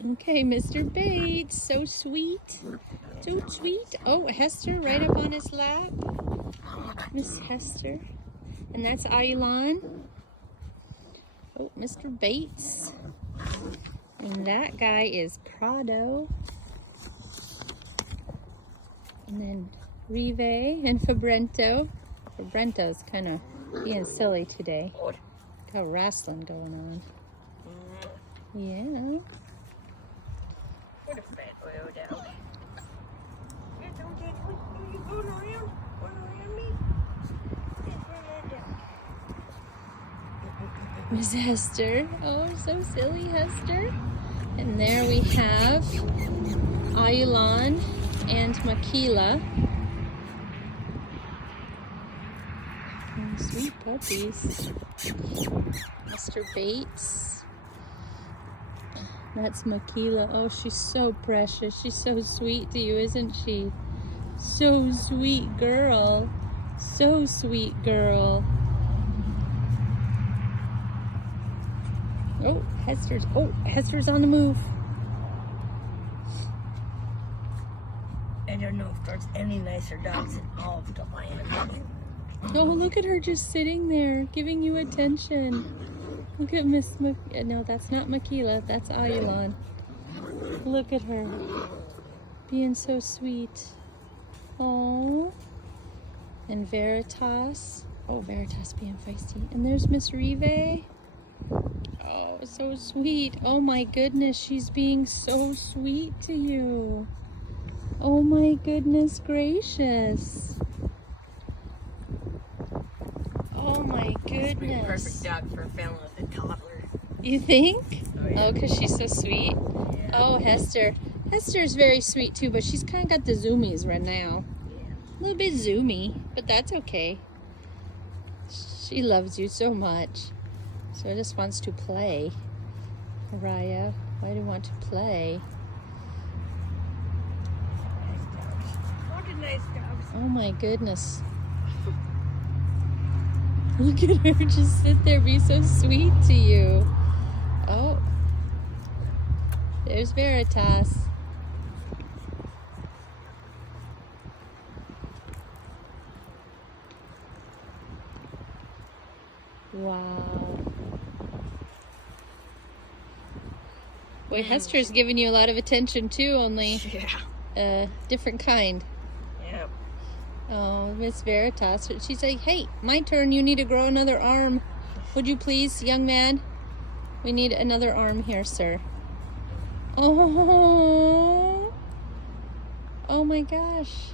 Okay, Mr. Bates, so sweet. So sweet. Oh, Hester right up on his lap. Miss Hester. And that's Aylan. Oh, Mr. Bates. And that guy is Prado. And then Rive and Fabrento. Fabrento's kind of being silly today. Got wrestling going on. Yeah. What a fat oil dog. Yeah, don't get you going around me. Miss Hester. Oh, so silly, Hester. And there we have Aylan and Makila. Sweet puppies. Mr. Bates. That's Makila. Oh, she's so precious. She's so sweet to you, isn't she? So sweet girl. So sweet girl. Oh, Hester's on the move. I don't know if there's any nicer dogs in all of the land. Oh, look at her just sitting there, giving you attention. Look at no, that's not Makila, that's Aylan. Look at her, being so sweet. Oh, and Veritas. Oh, Veritas being feisty. And there's Miss Rive. Oh, so sweet. Oh my goodness, she's being so sweet to you. Oh my goodness gracious. Oh my goodness. Perfect dog for a family with a toddler. You think? Oh, yeah. Oh, because she's so sweet? Yeah. Oh, Hester. Hester's very sweet too, but she's kind of got the zoomies right now. Yeah. A little bit zoomy, but that's okay. She loves you so much. So just wants to play. Raya, why do you want to play? What a nice dogs. Oh my goodness. Look at her just sit there, be so sweet to you. Oh, there's Veritas. Wow. Boy, Hester's giving you a lot of attention too, only a different kind. Yep. Oh, Miss Veritas. She's like, hey, my turn. You need to grow another arm. Would you please, young man? We need another arm here, sir. Oh, oh my gosh.